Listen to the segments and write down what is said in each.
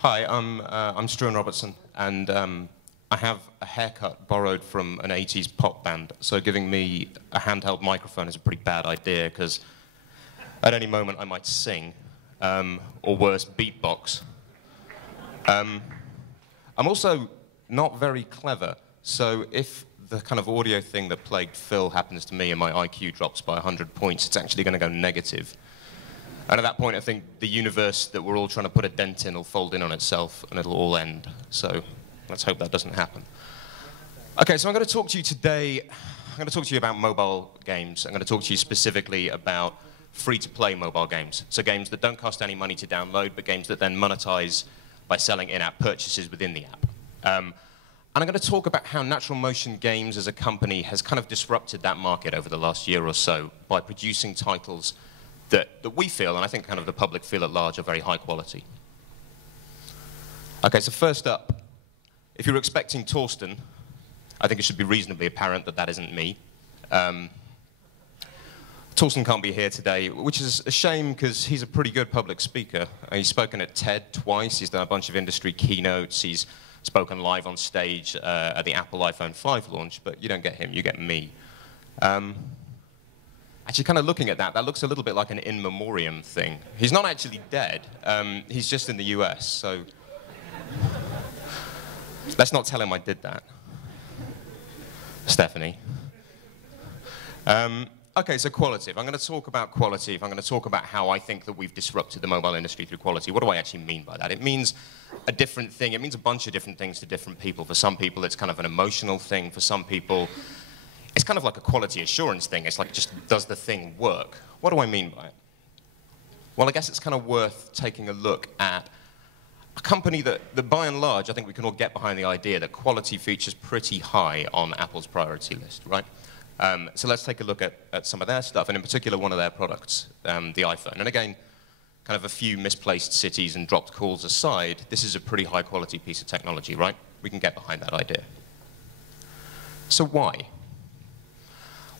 Hi, I'm Struan Robertson, and I have a haircut borrowed from an 80s pop band, so giving me a handheld microphone is a pretty bad idea, because at any moment I might sing, or worse, beatbox. I'm also not very clever, so if the kind of audio thing that plagued Phil happens to me and my IQ drops by 100 points, it's actually going to go negative. And at that point, I think the universe that we're all trying to put a dent in will fold in on itself, and it'll all end. So let's hope that doesn't happen. Okay, so I'm going to talk to you today, I'm going to talk to you about mobile games. I'm going to talk to you specifically about free-to-play mobile games. So games that don't cost any money to download, but games that then monetize by selling in-app purchases within the app. And I'm going to talk about how Natural Motion Games as a company has kind of disrupted that market over the last year or so by producing titles that we feel, and I think kind of the public feel at large, are very high quality. Okay, so first up, if you're expecting Torsten, I think it should be reasonably apparent that that isn't me. Torsten can't be here today, which is a shame because he's a pretty good public speaker. He's spoken at TED twice, he's done a bunch of industry keynotes, he's spoken live on stage at the Apple iPhone 5 launch, but you don't get him, you get me. Actually, kind of looking at that, that looks a little bit like an in memoriam thing. He's not actually dead. He's just in the US, so let's not tell him I did that. Stephanie. Okay, so quality. If I'm going to talk about quality, if I'm going to talk about how I think that we've disrupted the mobile industry through quality, what do I actually mean by that? It means a different thing. It means a bunch of different things to different people. For some people, it's kind of an emotional thing. For some people, it's kind of like a quality assurance thing. It's like, just does the thing work? What do I mean by it? Well, I guess it's kind of worth taking a look at a company that by and large, I think we can all get behind the idea that quality features pretty high on Apple's priority list, right? So let's take a look at some of their stuff, and in particular, one of their products, the iPhone. And again, kind of a few misplaced cities and dropped calls aside, this is a pretty high quality piece of technology, right? We can get behind that idea. So why?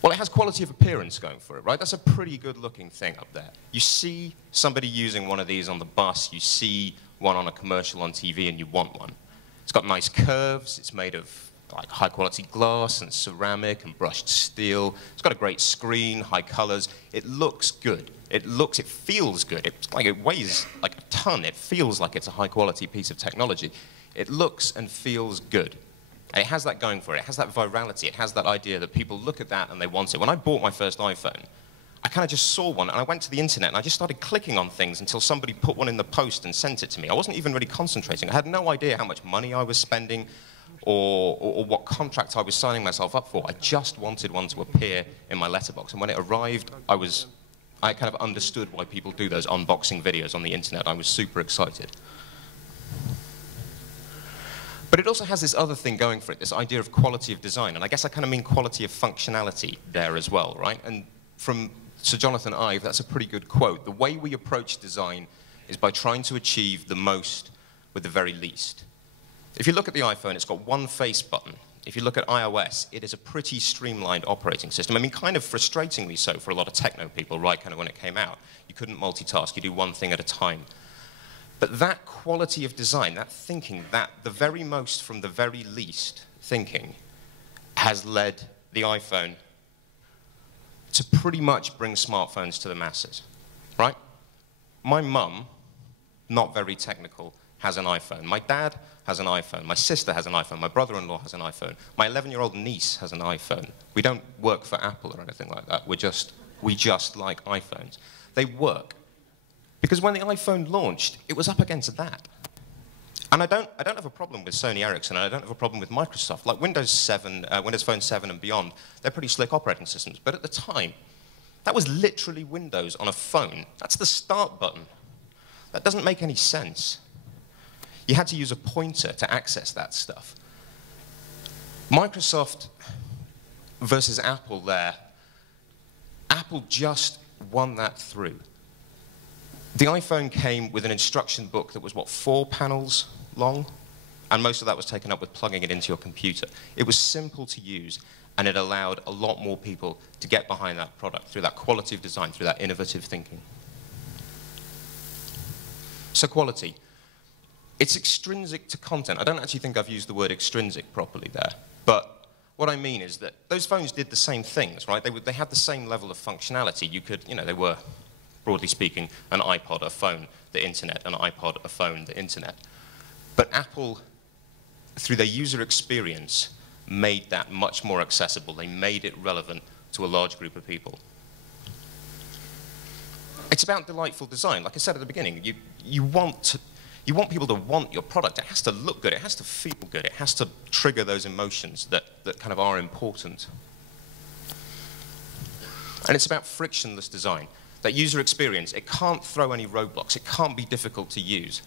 Well, it has quality of appearance going for it, right? That's a pretty good-looking thing up there. You see somebody using one of these on the bus, you see one on a commercial on TV, and you want one. It's got nice curves, it's made of like high-quality glass and ceramic and brushed steel. It's got a great screen, high colors. It looks good. It feels good. It's like it weighs like a ton. It feels like it's a high-quality piece of technology. It looks and feels good. And it has that going for it. It has that virality. It has that idea that people look at that and they want it. When I bought my first iPhone, I kind of just saw one, and I went to the internet, and I just started clicking on things until somebody put one in the post and sent it to me. I wasn't even really concentrating. I had no idea how much money I was spending or what contract I was signing myself up for. I just wanted one to appear in my letterbox. And when it arrived, I kind of understood why people do those unboxing videos on the internet. I was super excited. But it also has this other thing going for it, this idea of quality of design. And I guess I kind of mean quality of functionality there as well, right? And from Sir Jonathan Ive, that's a pretty good quote. The way we approach design is by trying to achieve the most with the very least. If you look at the iPhone, it's got one face button. If you look at iOS, it is a pretty streamlined operating system. I mean, kind of frustratingly so for a lot of techno people, right, kind of when it came out. You couldn't multitask, you do one thing at a time. But that quality of design, that thinking, that the very most from the very least thinking has led the iPhone to pretty much bring smartphones to the masses, right? My mum, not very technical, has an iPhone. My dad has an iPhone. My sister has an iPhone. My brother-in-law has an iPhone. My 11-year-old niece has an iPhone. We don't work for Apple or anything like that. We just like iPhones. They work. Because when the iPhone launched, it was up against that. And I don't have a problem with Sony Ericsson, and I don't have a problem with Microsoft. Like Windows 7, Windows Phone 7 and beyond, they're pretty slick operating systems. But at the time, that was literally Windows on a phone. That's the start button. That doesn't make any sense. You had to use a pointer to access that stuff. Microsoft versus Apple there, Apple just won that through. The iPhone came with an instruction book that was, what, 4 panels long? And most of that was taken up with plugging it into your computer. It was simple to use, and it allowed a lot more people to get behind that product through that quality of design, through that innovative thinking. So quality. it's extrinsic to content. I don't actually think I've used the word extrinsic properly there. But what I mean is that those phones did the same things, right? They had the same level of functionality. You could, they were, broadly speaking, an iPod, a phone, the internet, an iPod, a phone, the internet. But Apple, through their user experience, made that much more accessible. They made it relevant to a large group of people. It's about delightful design. Like I said at the beginning, you want people to want your product. It has to look good. It has to feel good. It has to trigger those emotions that kind of are important. And it's about frictionless design. That user experience, it can't throw any roadblocks. It can't be difficult to use.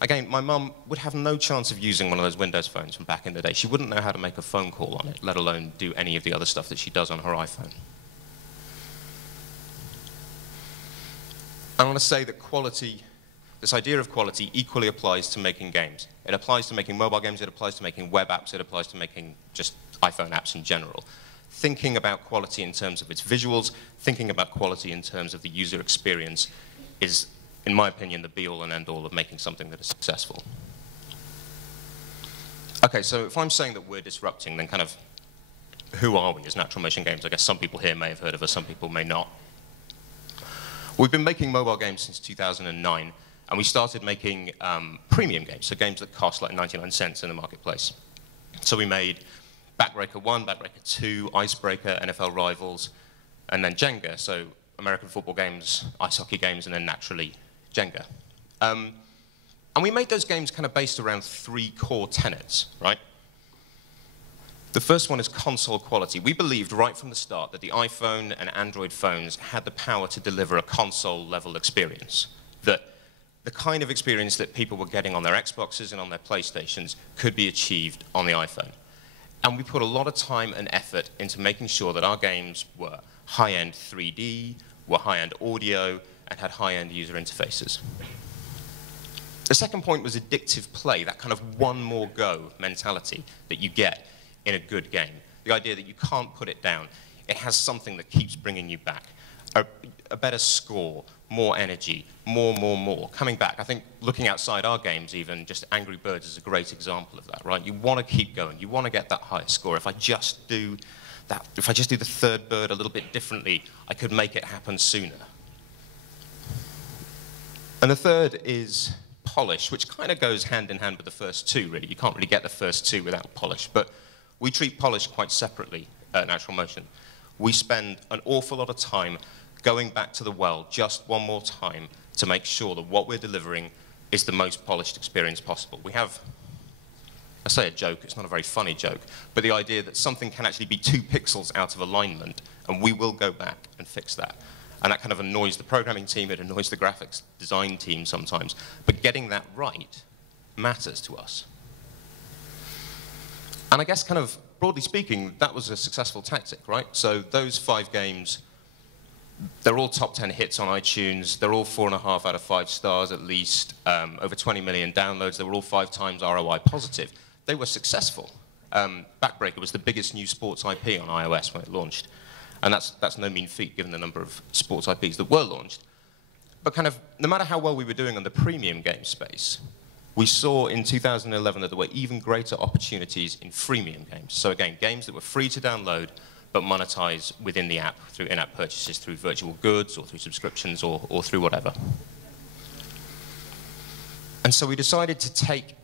Again, my mum would have no chance of using one of those Windows phones from back in the day. She wouldn't know how to make a phone call on it, let alone do any of the other stuff that she does on her iPhone. I want to say that quality, this idea of quality equally applies to making games. It applies to making mobile games, it applies to making web apps, it applies to making just iPhone apps in general. Thinking about quality in terms of its visuals, thinking about quality in terms of the user experience is, in my opinion, the be-all and end-all of making something that is successful. Okay, so if I'm saying that we're disrupting, then kind of who are we as Natural Motion Games? I guess some people here may have heard of us, some people may not. We've been making mobile games since 2009, and we started making premium games, so games that cost like 99 cents in the marketplace. So we made Backbreaker 1, Backbreaker 2, Icebreaker, NFL Rivals, and then Jenga, so American football games, ice hockey games, and then naturally Jenga. And we made those games kind of based around 3 core tenets, right? The first one is console quality. We believed right from the start that the iPhone and Android phones had the power to deliver a console-level experience, that the kind of experience that people were getting on their Xboxes and on their PlayStations could be achieved on the iPhone. And we put a lot of time and effort into making sure that our games were high-end 3D, were high-end audio, and had high-end user interfaces. The second point was addictive play, that kind of one more go mentality that you get in a good game. The idea that you can't put it down. It has something that keeps bringing you back. A better score, more energy, more. Coming back. I think looking outside our games even, just Angry Birds is a great example of that, right? You want to keep going. You want to get that higher score. If I just do the third bird a little bit differently, I could make it happen sooner. And the third is polish, which kind of goes hand in hand with the first two, really. You can't really get the first two without polish. But we treat polish quite separately at Natural Motion. We spend an awful lot of time going back to the well just one more time to make sure that what we're delivering is the most polished experience possible. We have, I say a joke, it's not a very funny joke, but the idea that something can actually be 2 pixels out of alignment, and we will go back and fix that. And that kind of annoys the programming team, it annoys the graphics design team sometimes, but getting that right matters to us. And I guess kind of, broadly speaking, that was a successful tactic, right? So those 5 games, they're all top 10 hits on iTunes. They're all 4.5 out of 5 stars at least, over 20 million downloads. They were all 5 times ROI positive. They were successful. Backbreaker was the biggest new sports IP on iOS when it launched. And that's no mean feat given the number of sports IPs that were launched. But kind of, no matter how well we were doing on the premium game space, we saw in 2011 that there were even greater opportunities in freemium games. So again, games that were free to download, but monetize within the app through in-app purchases, through virtual goods, or through subscriptions, or through whatever. And so we decided to take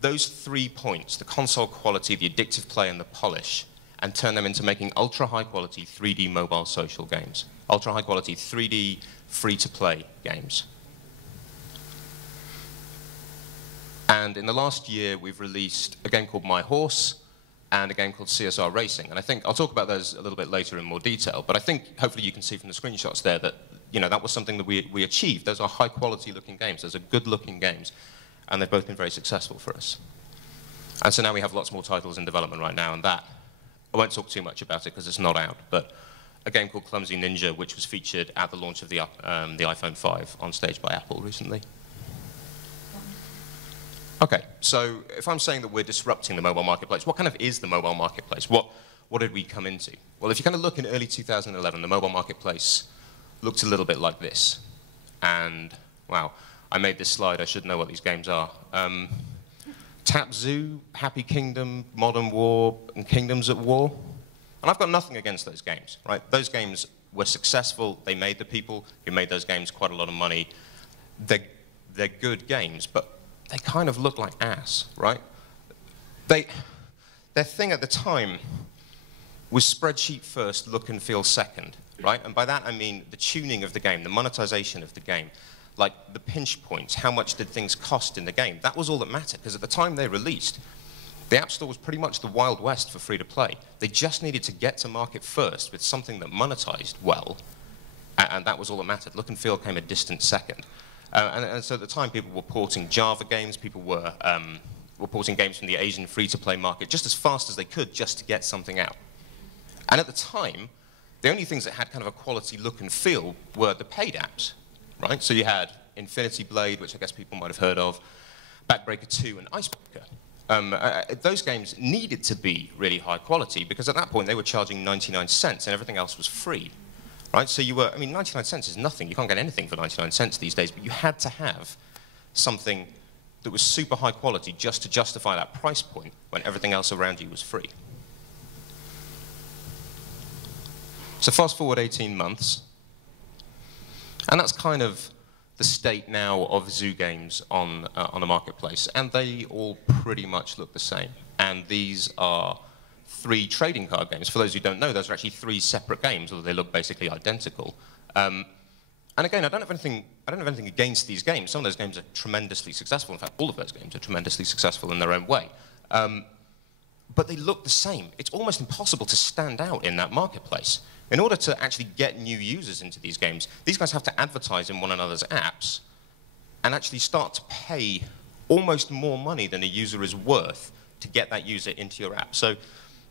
those 3 points, the console quality, the addictive play, and the polish, and turn them into making ultra-high quality 3D mobile social games. Ultra-high quality 3D free-to-play games. And in the last year, we've released a game called My Horse and a game called CSR Racing. And I think I'll talk about those a little bit later in more detail. But I think hopefully you can see from the screenshots there that that was something that we achieved. Those are high-quality looking games. Those are good-looking games. And they've both been very successful for us. And so now we have lots more titles in development right now. And that, I won't talk too much about it because it's not out. But a game called Clumsy Ninja, which was featured at the launch of the iPhone 5 on stage by Apple recently. Okay, so if I'm saying that we're disrupting the mobile marketplace, what kind of is the mobile marketplace? What did we come into? Well, if you kind of look in early 2011, the mobile marketplace looked a little bit like this. And, wow, I made this slide, I should know what these games are. Tap Zoo, Happy Kingdom, Modern War, and Kingdoms at War. And I've got nothing against those games, right? Those games were successful, they made the people who made those games quite a lot of money. They're good games, but they kind of look like ass, right? Their thing at the time was spreadsheet first, look and feel second, right? And by that I mean the tuning of the game, the monetization of the game, like the pinch points, how much did things cost in the game? That was all that mattered, because at the time they released, the App Store was pretty much the Wild West for free-to-play. They just needed to get to market first with something that monetized well, and that was all that mattered. Look and feel came a distant second. And so at the time, people were porting Java games, people were porting games from the Asian free-to-play market just as fast as they could just to get something out. And at the time, the only things that had kind of a quality look and feel were the paid apps, right? So you had Infinity Blade, which I guess people might have heard of, Backbreaker 2, and Icebreaker. Those games needed to be really high quality because at that point they were charging 99 cents and everything else was free, right? So you were, I mean, 99 cents is nothing. You can't get anything for 99 cents these days, but you had to have something that was super high quality just to justify that price point when everything else around you was free. So fast forward 18 months, and that's kind of the state now of zoo games on the marketplace, and they all pretty much look the same. And these are 3 trading card games. For those who don't know, those are actually 3 separate games, although they look basically identical. And again, I don't have anything against these games. Some of those games are tremendously successful. In fact, all of those games are tremendously successful in their own way. But they look the same. It's almost impossible to stand out in that marketplace. In order to actually get new users into these games, these guys have to advertise in one another's apps and actually start to pay almost more money than a user is worth to get that user into your app. So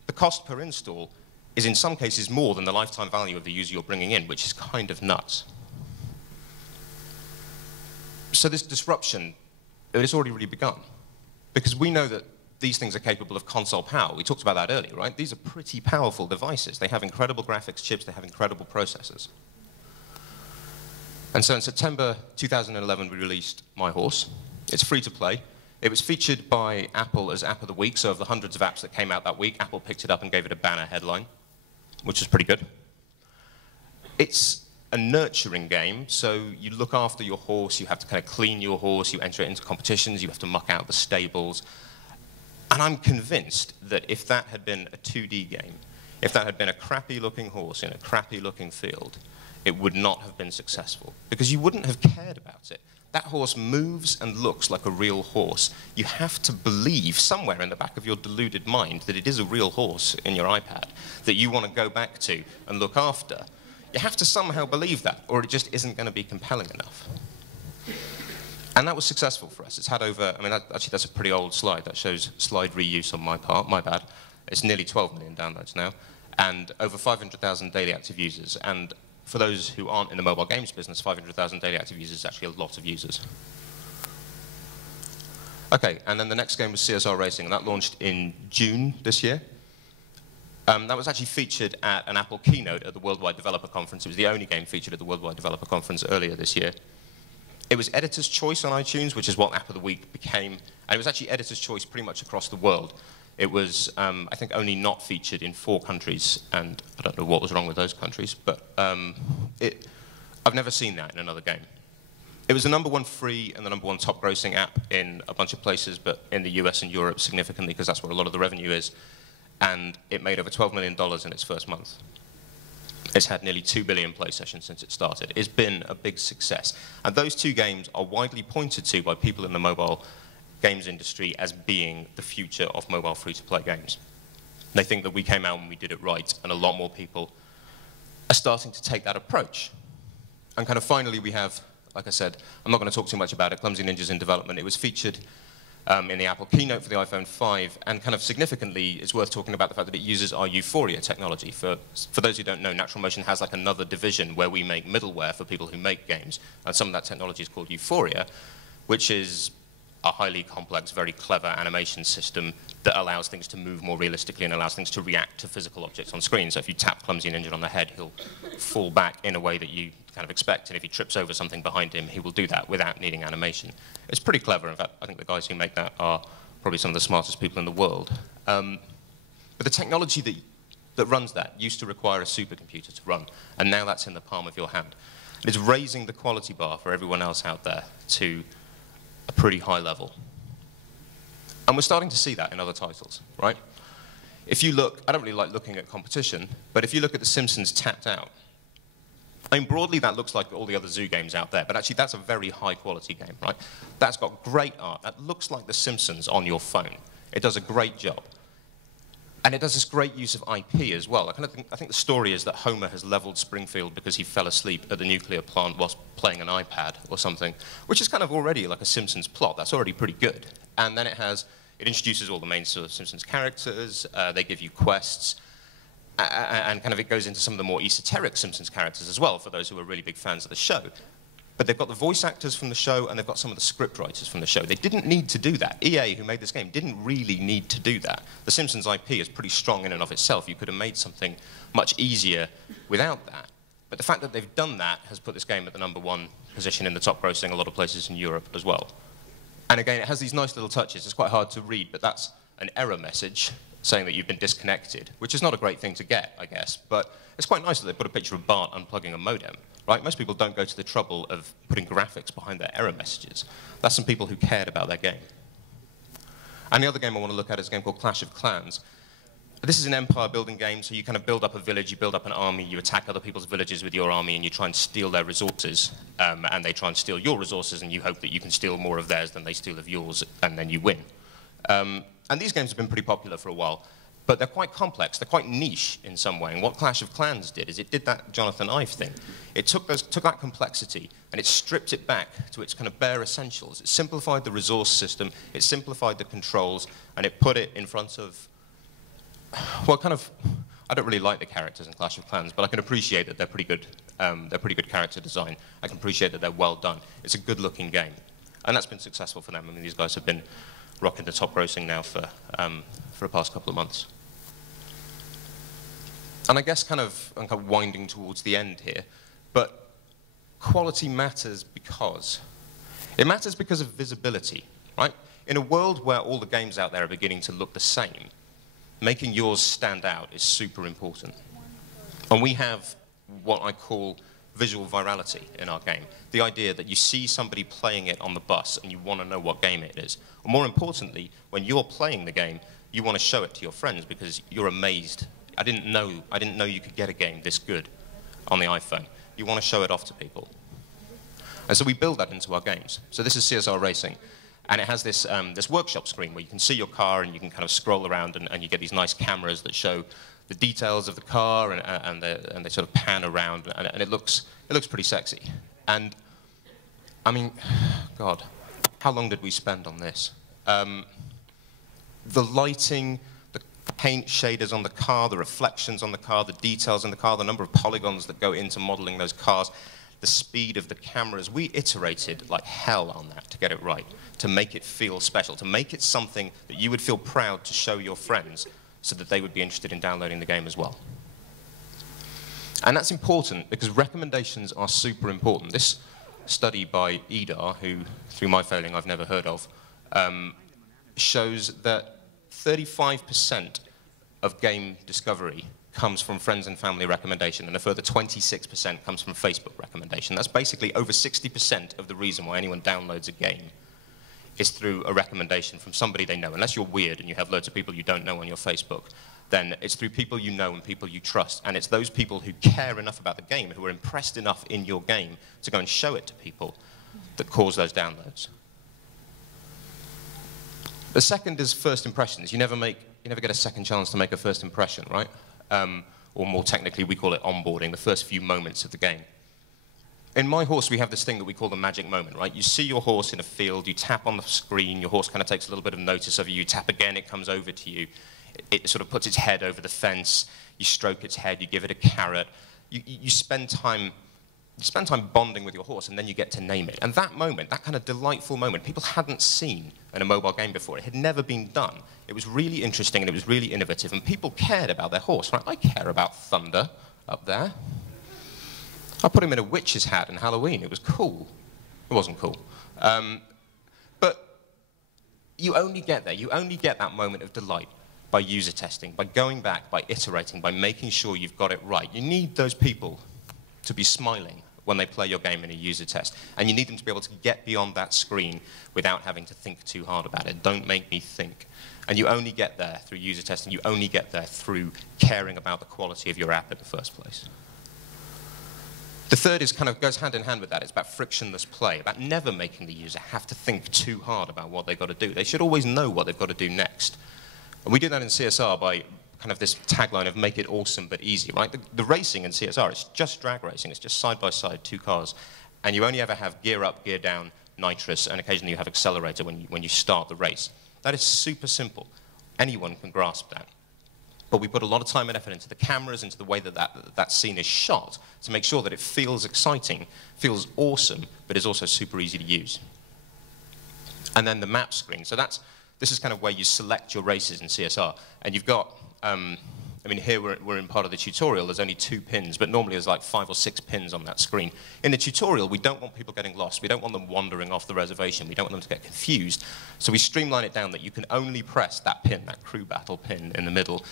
the cost per install is in some cases more than the lifetime value of the user you're bringing in, which is kind of nuts. So this disruption, it has already really begun, because we know that these things are capable of console power. We talked about that earlier, right? These are pretty powerful devices. They have incredible graphics chips. They have incredible processors. And so in September 2011, we released My Horse. It's free to play. It was featured by Apple as App of the Week. So of the hundreds of apps that came out that week, Apple picked it up and gave it a banner headline, which is pretty good. It's a nurturing game. So you look after your horse. You have to kind of clean your horse. You enter it into competitions. You have to muck out the stables. And I'm convinced that if that had been a 2D game, if that had been a crappy-looking horse in a crappy-looking field, it would not have been successful, because you wouldn't have cared about it. That horse moves and looks like a real horse. You have to believe somewhere in the back of your deluded mind that it is a real horse in your iPad that you want to go back to and look after. You have to somehow believe that, or it just isn't going to be compelling enough. And that was successful for us. It's had over, I mean, actually that's a pretty old slide. That shows slide reuse on my part, my bad. It's nearly 12 million downloads now, and over 500,000 daily active users. And for those who aren't in the mobile games business, 500,000 daily active users is actually a lot of users. Okay, and then the next game was CSR Racing, and that launched in June this year. That was actually featured at an Apple keynote at the Worldwide Developer Conference. It was the only game featured at the Worldwide Developer Conference earlier this year. It was editor's choice on iTunes, which is what App of the Week became. And it was actually editor's choice pretty much across the world. It was, I think, only not featured in 4 countries. And I don't know what was wrong with those countries. But I've never seen that in another game. It was the #1 free and the #1 top grossing app in a bunch of places, but in the US and Europe significantly, because that's where a lot of the revenue is. And it made over $12 million in its first month. It's had nearly 2 billion play sessions since it started. It's been a big success. And those 2 games are widely pointed to by people in the mobile games industry as being the future of mobile free-to-play games. They think that we came out and we did it right, and a lot more people are starting to take that approach. And kind of finally we have, like I said, I'm not going to talk too much about it, Clumsy Ninjas in development. It was featured in the Apple keynote for the iPhone 5, and kind of significantly, it's worth talking about the fact that it uses our Euphoria technology. For those who don't know, Natural Motion has like another division where we make middleware for people who make games, and some of that technology is called Euphoria, which is a highly complex, very clever animation system that allows things to move more realistically and allows things to react to physical objects on screen. So if you tap Clumsy Ninja on the head, he'll fall back in a way that you kind of expect, and if he trips over something behind him, he will do that without needing animation. It's pretty clever. In fact, I think the guys who make that are probably some of the smartest people in the world. But the technology that runs that used to require a supercomputer to run, and now that's in the palm of your hand. It's raising the quality bar for everyone else out there to a pretty high level. And we're starting to see that in other titles, right? If you look, I don't really like looking at competition, but if you look at The Simpsons Tapped Out, I mean, broadly that looks like all the other zoo games out there, but actually that's a very high quality game, right? That's got great art. That looks like The Simpsons on your phone. It does a great job. And it does this great use of IP as well. I think the story is that Homer has leveled Springfield because he fell asleep at the nuclear plant whilst playing an iPad or something, which is kind of already like a Simpsons plot. That's already pretty good. And then it introduces all the main sort of Simpsons characters. They give you quests. And kind of it goes into some of the more esoteric Simpsons characters as well, for those who are really big fans of the show. But they've got the voice actors from the show, and they've got some of the script writers from the show. They didn't need to do that. EA, who made this game, didn't really need to do that. The Simpsons IP is pretty strong in and of itself. You could have made something much easier without that. But the fact that they've done that has put this game at the #1 position in the top grossing a lot of places in Europe as well. And again, it has these nice little touches. It's quite hard to read, but that's an error message saying that you've been disconnected, which is not a great thing to get, I guess. But it's quite nice that they put a picture of Bart unplugging a modem. Right? Most people don't go to the trouble of putting graphics behind their error messages. That's some people who cared about their game. And the other game I want to look at is a game called Clash of Clans. This is an empire building game, so you kind of build up a village, you build up an army, you attack other people's villages with your army, and you try and steal their resources, and they try and steal your resources, and you hope that you can steal more of theirs than they steal of yours, and then you win. And these games have been pretty popular for a while. But they're quite complex, they're quite niche in some way. And what Clash of Clans did is it did that Jonathan Ive thing. It took that complexity and it stripped it back to its kind of bare essentials. It simplified the resource system, it simplified the controls, and it put it in front of, well, kind of, I don't really like the characters in Clash of Clans, but I can appreciate that they're pretty good character design. I can appreciate that they're well done. It's a good-looking game. And that's been successful for them. I mean, these guys have been rocking the top grossing now for the past couple of months. And I guess I'm kind of winding towards the end here, but quality matters because of visibility, right? In a world where all the games out there are beginning to look the same, making yours stand out is super important. And we have what I call visual virality in our game. The idea that you see somebody playing it on the bus and you want to know what game it is. Or more importantly, when you're playing the game, you want to show it to your friends because you're amazed. I didn't know you could get a game this good on the iPhone. You want to show it off to people. And so we build that into our games. So this is CSR Racing. And it has this, this workshop screen where you can see your car and you can kind of scroll around and you get these nice cameras that show the details of the car and they sort of pan around and it looks pretty sexy. And I mean, God, how long did we spend on this? The lighting, the paint shaders on the car, the reflections on the car, the details in the car, the number of polygons that go into modeling those cars, the speed of the cameras. We iterated like hell on that to get it right, to make it feel special, to make it something that you would feel proud to show your friends so that they would be interested in downloading the game as well. And that's important because recommendations are super important. This study by EDAR, who through my failing I've never heard of, shows that 35% of game discovery comes from friends and family recommendation, and a further 26% comes from Facebook recommendation. That's basically over 60% of the reason why anyone downloads a game is through a recommendation from somebody they know. Unless you're weird and you have loads of people you don't know on your Facebook, then it's through people you know and people you trust. And it's those people who care enough about the game, who are impressed enough in your game to go and show it to people, that cause those downloads. The second is first impressions. You never get a second chance to make a first impression, right? Or more technically, we call it onboarding, the first few moments of the game. In My Horse, we have this thing that we call the magic moment, right? You see your horse in a field, you tap on the screen, your horse kind of takes a little bit of notice of you, you tap again, it comes over to you, it sort of puts its head over the fence, you stroke its head, you give it a carrot, you spend time you spend time bonding with your horse, and then you get to name it. And that moment, that kind of delightful moment, people hadn't seen in a mobile game before. It had never been done. It was really interesting, and it was really innovative, and people cared about their horse. Right? I care about Thunder up there. I put him in a witch's hat in Halloween. It was cool. It wasn't cool. But you only get there. You only get that moment of delight by user testing, by going back, by iterating, by making sure you've got it right. You need those people to be smiling when they play your game in a user test. And you need them to be able to get beyond that screen without having to think too hard about it. Don't make me think. And you only get there through user testing. You only get there through caring about the quality of your app in the first place. The third is kind of goes hand in hand with that. It's about frictionless play, about never making the user have to think too hard about what they've got to do. They should always know what they've got to do next. And we do that in CSR by kind of this tagline of make it awesome but easy, right? The racing in CSR, it's just drag racing. It's just side by side, two cars. And you only ever have gear up, gear down, nitrous, and occasionally you have accelerator when you start the race. That is super simple. Anyone can grasp that. But we put a lot of time and effort into the cameras, into the way that scene is shot, to make sure that it feels exciting, feels awesome, but is also super easy to use. And then the map screen. So this is kind of where you select your races in CSR. And you've got, I mean, here we're in part of the tutorial. There's only 2 pins, but normally there's like 5 or 6 pins on that screen. In the tutorial, we don't want people getting lost. We don't want them wandering off the reservation. We don't want them to get confused. So we streamline it down that you can only press that pin, that crew battle pin in the middle.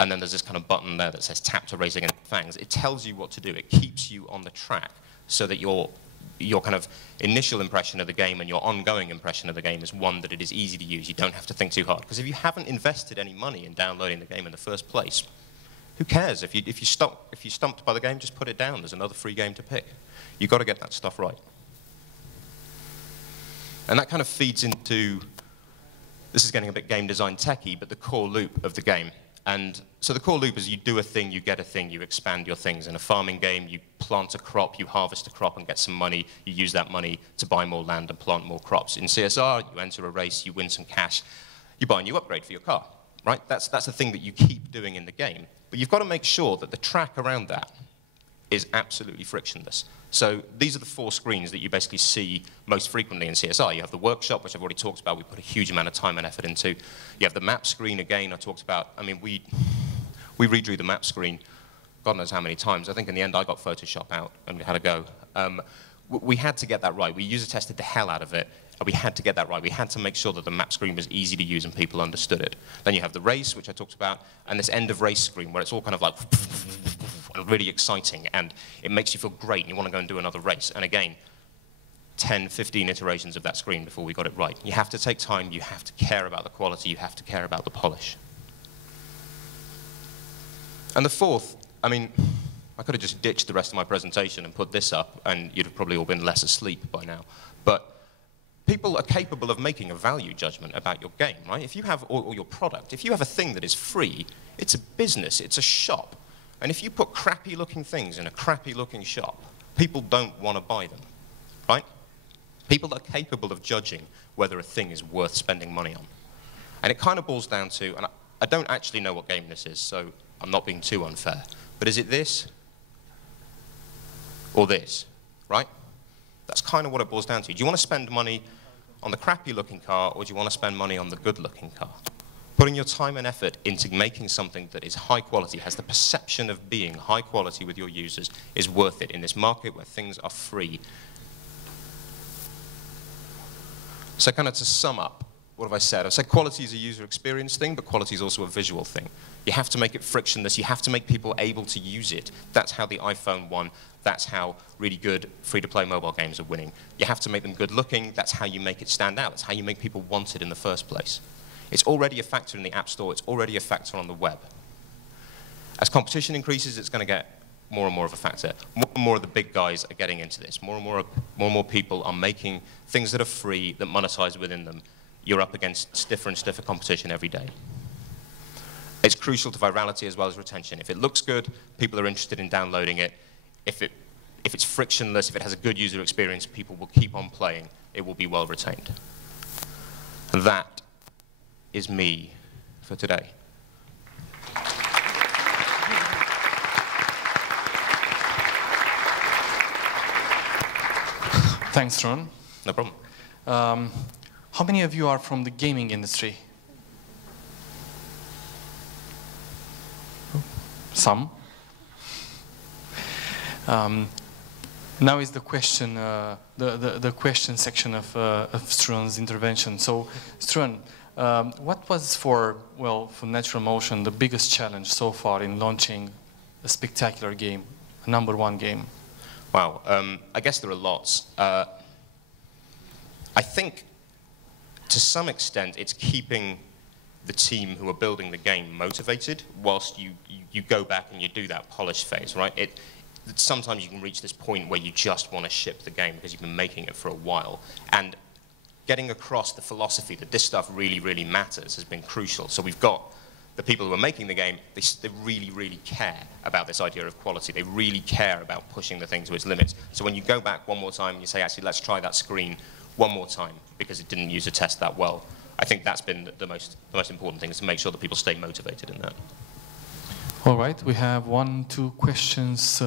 And then there's this kind of button there that says tap to race against fangs. It tells you what to do. It keeps you on the track so that your kind of initial impression of the game and your ongoing impression of the game is one that it is easy to use. You don't have to think too hard. Because if you haven't invested any money in downloading the game in the first place, who cares? If you're stumped by the game, just put it down. There's another free game to pick. You've got to get that stuff right. And that kind of feeds into, this is getting a bit game design techy, but the core loop of the game. And so the core loop is you do a thing, you get a thing, you expand your things. In a farming game, you plant a crop, you harvest a crop and get some money. You use that money to buy more land and plant more crops. In CSR, you enter a race, you win some cash, you buy a new upgrade for your car, right? That's a thing that you keep doing in the game. But you've got to make sure that the track around that is absolutely frictionless. So these are the 4 screens that you basically see most frequently in CSR. You have the workshop, which I've already talked about. We put a huge amount of time and effort into. You have the map screen, again, I talked about. I mean, we redrew the map screen God knows how many times. I think in the end I got Photoshop out and we had a go. We had to get that right. We user tested the hell out of it. We had to get that right. We had to make sure that the map screen was easy to use and people understood it. Then you have the race, which I talked about, and this end of race screen where it's all kind of like and really exciting, and it makes you feel great, and you want to go and do another race. And again, 10, 15 iterations of that screen before we got it right. You have to take time, you have to care about the quality, you have to care about the polish. And the fourth, I mean, I could have just ditched the rest of my presentation and put this up, and you'd have probably all been less asleep by now. But people are capable of making a value judgment about your game, right? If you have, or your product, if you have a thing that is free, it's a business, it's a shop. And if you put crappy-looking things in a crappy-looking shop, people don't want to buy them, right? People are capable of judging whether a thing is worth spending money on. And it kind of boils down to, and I don't actually know what game this is, so I'm not being too unfair, but is it this or this, right? That's kind of what it boils down to. Do you want to spend money on the crappy-looking car, or do you want to spend money on the good-looking car? Putting your time and effort into making something that is high quality, has the perception of being high quality with your users, is worth it in this market where things are free. So kind of to sum up, what have I said? I've said quality is a user experience thing, but quality is also a visual thing. You have to make it frictionless. You have to make people able to use it. That's how the iPhone won. That's how really good free-to-play mobile games are winning. You have to make them good looking. That's how you make it stand out. That's how you make people want it in the first place. It's already a factor in the App Store. It's already a factor on the web. As competition increases, it's going to get more and more of a factor. More and more of the big guys are getting into this. More and more people are making things that are free, that monetize within them. You're up against stiffer and stiffer competition every day. It's crucial to virality as well as retention. If it looks good, people are interested in downloading it. If it's frictionless, if it has a good user experience, people will keep on playing. It will be well retained. And that is me for today. Thanks, Struan. No problem. How many of you are from the gaming industry? Some. Now is the question, the question section of Struan's intervention. So, Struan, what was for Natural Motion the biggest challenge so far in launching a spectacular game, a #1 game? Wow, I guess there are lots. I think, to some extent, it's keeping the team who are building the game motivated whilst you go back and you do that polish phase, right? Sometimes you can reach this point where you just want to ship the game because you've been making it for a while. And getting across the philosophy that this stuff really, really matters has been crucial. So we've got the people who are making the game, they really, really care about this idea of quality. They really care about pushing the thing to its limits. So when you go back one more time and you say, actually, let's try that screen one more time because it didn't use a test that well, I think that's been the most important thing, is to make sure that people stay motivated in that. All right, we have 2 questions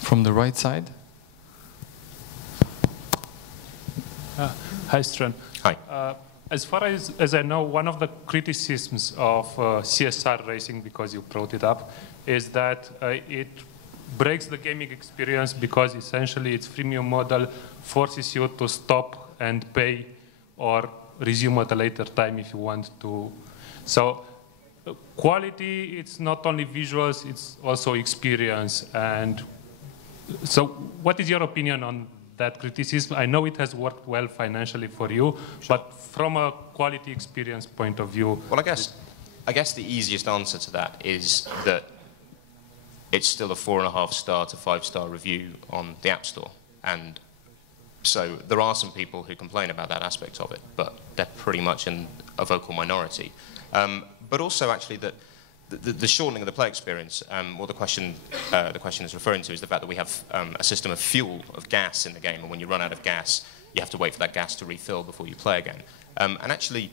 from the right side. Hi, Struan. Hi. As far as I know, one of the criticisms of CSR racing, because you brought it up, is that it breaks the gaming experience because essentially its freemium model forces you to stop and pay or resume at a later time if you want to. So quality, it's not only visuals, it's also experience. And so what is your opinion on that criticism? I know it has worked well financially for you, but from a quality experience point of view. Well, I guess the easiest answer to that is that it's still a 4.5-star to 5-star review on the App Store. And so there are some people who complain about that aspect of it, but they're pretty much in a vocal minority. But also, actually, the shortening of the play experience, or the question is referring to, is the fact that we have a system of fuel, of gas in the game, and when you run out of gas, you have to wait for that gas to refill before you play again. And actually,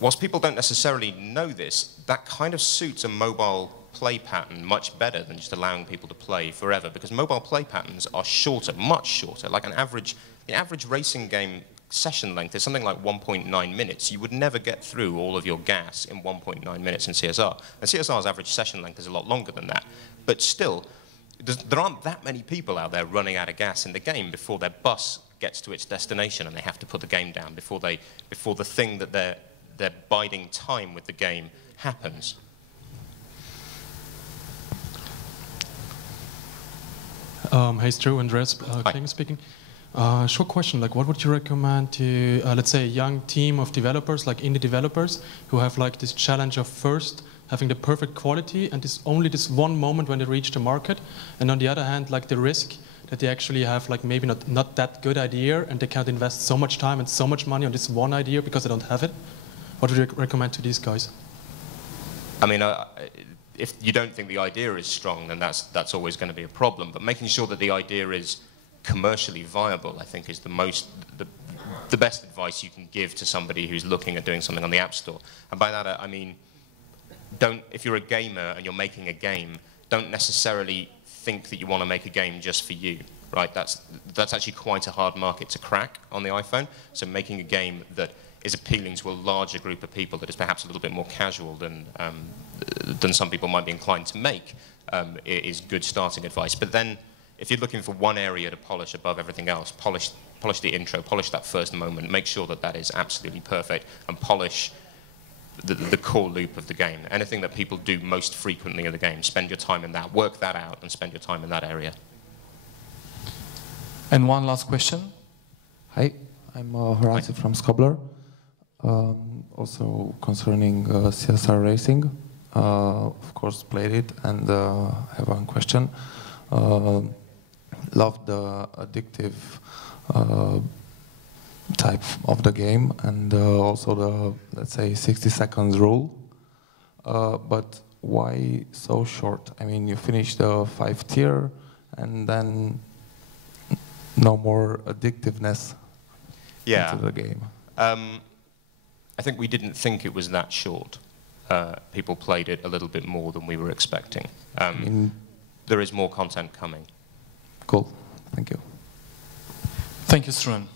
whilst people don't necessarily know this, that kind of suits a mobile play pattern much better than just allowing people to play forever, because mobile play patterns are shorter, much shorter. Like the average racing game session length is something like 1.9 minutes. You would never get through all of your gas in 1.9 minutes in CSR. And CSR's average session length is a lot longer than that. But still, there aren't that many people out there running out of gas in the game before their bus gets to its destination and they have to put the game down, before the thing that they're biding time with the game happens. Hey, Stu, Andreas, Kling speaking. Short question, like what would you recommend to, let's say, a young team of developers, like indie developers, who have like this challenge of first having the perfect quality and only this one moment when they reach the market, and on the other hand, like the risk that they actually have like maybe not that good idea and they can't invest so much time and so much money on this one idea because they don't have it? What would you recommend to these guys? I mean, if you don't think the idea is strong, then that's always going to be a problem. But making sure that the idea is commercially viable, I think, is the best advice you can give to somebody who's looking at doing something on the App Store. And by that, I mean, if you're a gamer and you're making a game, don't necessarily think that you want to make a game just for you, right? That's actually quite a hard market to crack on the iPhone. So making a game that is appealing to a larger group of people, that is perhaps a little bit more casual than some people might be inclined to make, is good starting advice. But then, if you're looking for one area to polish above everything else, polish the intro, polish that first moment, make sure that that is absolutely perfect, and polish the core loop of the game. Anything that people do most frequently in the game, spend your time in that, work that out, and spend your time in that area. And one last question. Hi, I'm Horacio from Scobler. Also concerning CSR racing, of course played it, and have one question. Love the addictive type of the game, and also the, let's say, 60 seconds rule. But why so short? I mean, you finish the 5 tier, and then no more addictiveness into the game. I think we didn't think it was that short. People played it a little bit more than we were expecting. There is more content coming. Cool. Thank you. Thank you, Struan.